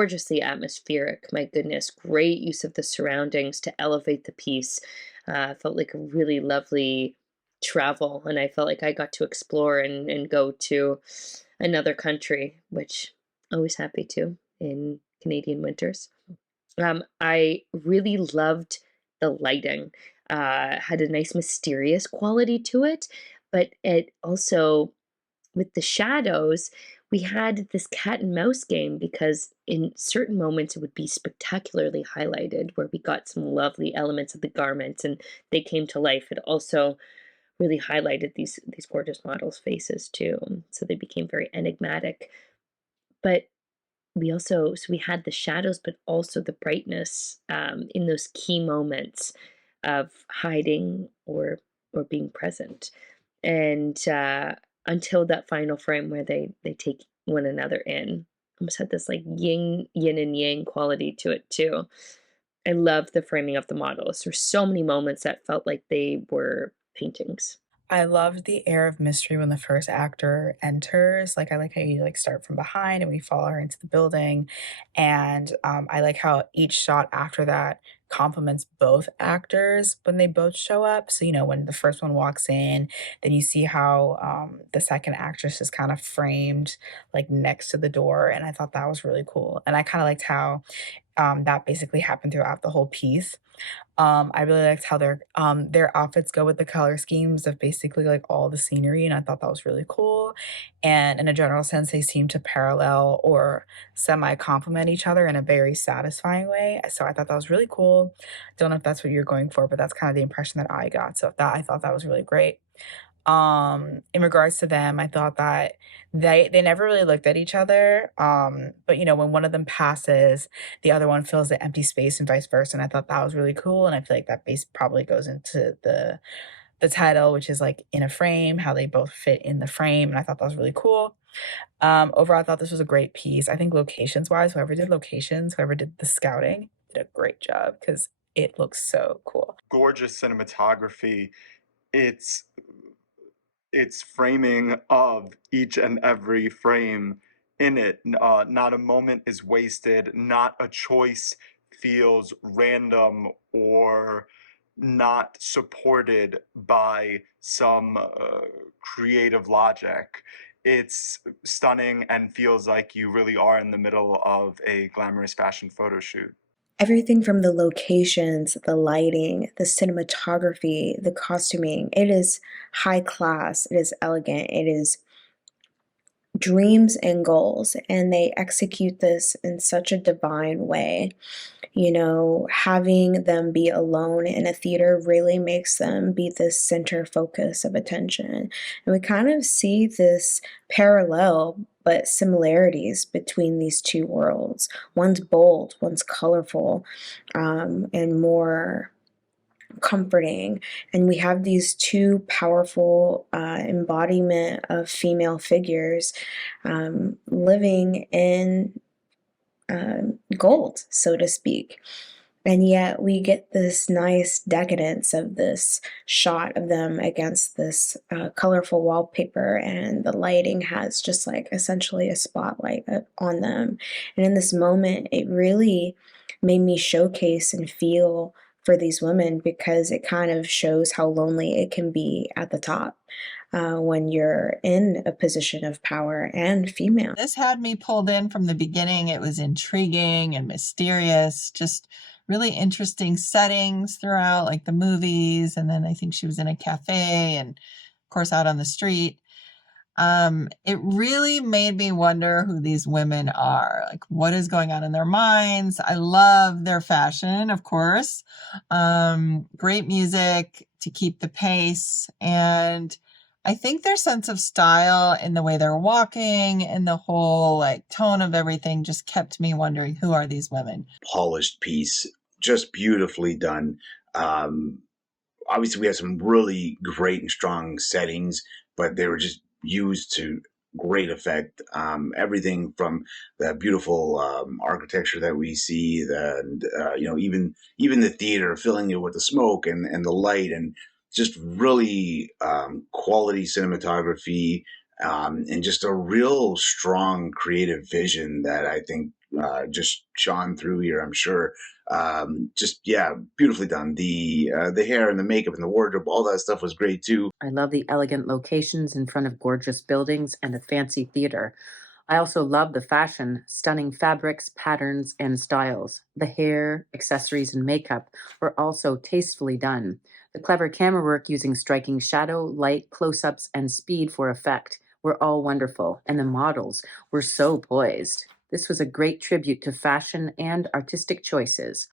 gorgeously atmospheric. My goodness, great use of the surroundings to elevate the piece. Felt like a really lovely travel, and I felt like I got to explore and go to another country, which always happy to in Canadian winters. I really loved the lighting. Had a nice mysterious quality to it, but it also, with the shadows, we had this cat and mouse game because in certain moments it would be spectacularly highlighted where we got some lovely elements of the garment and they came to life. It also really highlighted these gorgeous models' faces too. So they became very enigmatic. But we had the shadows, but also the brightness in those key moments of hiding or being present, and until that final frame where they take one another in, almost had this like yin and yang quality to it too. I love the framing of the models. There's so many moments that felt like they were paintings. I loved the air of mystery when the first actor enters. Like, I like how you like start from behind and we follow her into the building. And I like how each shot after that complements both actors when they both show up. So, when the first one walks in, then you see how the second actress is kind of framed like next to the door. And I thought that was really cool. And I kind of liked how that basically happened throughout the whole piece. I really liked how their outfits go with the color schemes of basically like all the scenery, and I thought that was really cool. And in a general sense, they seem to parallel or semi complement each other in a very satisfying way. So I thought that was really cool. Don't know if that's what you're going for, but that's kind of the impression that I got. So that I thought that was really great. In regards to them, I thought that they never really looked at each other. But when one of them passes, the other one fills the empty space and vice versa. And I thought that was really cool. And I feel like that base probably goes into the title, which is like in a frame, how they both fit in the frame. And I thought that was really cool. Overall, I thought this was a great piece. I think locations wise, whoever did the scouting, did a great job because it looks so cool. Gorgeous cinematography. It's its framing of each and every frame in it. Not a moment is wasted. Not a choice feels random or not supported by some creative logic. It's stunning and feels like you really are in the middle of a glamorous fashion photo shoot. Everything from the locations, the lighting, the cinematography, the costuming, it is high class, it is elegant, it is dreams and goals, and they execute this in such a divine way. Having them be alone in a theater really makes them be the center focus of attention. And we kind of see this parallel but similarities between these two worlds. One's bold, one's colorful, and more comforting. And we have these two powerful embodiment of female figures living in gold, so to speak. And yet we get this nice decadence of this shot of them against this colorful wallpaper, and the lighting has just like essentially a spotlight on them. And in this moment, it really made me showcase and feel for these women because it kind of shows how lonely it can be at the top when you're in a position of power and female. This had me pulled in from the beginning. It was intriguing and mysterious, just really interesting settings throughout, like the movies. And then I think she was in a cafe and, of course, out on the street. It really made me wonder who these women are, like what is going on in their minds. I love their fashion, of course. Great music to keep the pace. And I think their sense of style in the way they're walking and the whole like tone of everything just kept me wondering, who are these women? Polished piece, just beautifully done. Obviously, we have some really great and strong settings, but they were just used to great effect. Everything from the beautiful architecture that we see, even the theater, filling it with the smoke and the light, and just really quality cinematography, and just a real strong creative vision that I think just shone through here, I'm sure. Just yeah, beautifully done. The hair and the makeup and the wardrobe, all that stuff was great too. I love the elegant locations in front of gorgeous buildings and a fancy theater. I also love the fashion, stunning fabrics, patterns, and styles. The hair, accessories, and makeup were also tastefully done. The clever camera work using striking shadow, light, close ups, and speed for effect were all wonderful, and the models were so poised. This was a great tribute to fashion and artistic choices.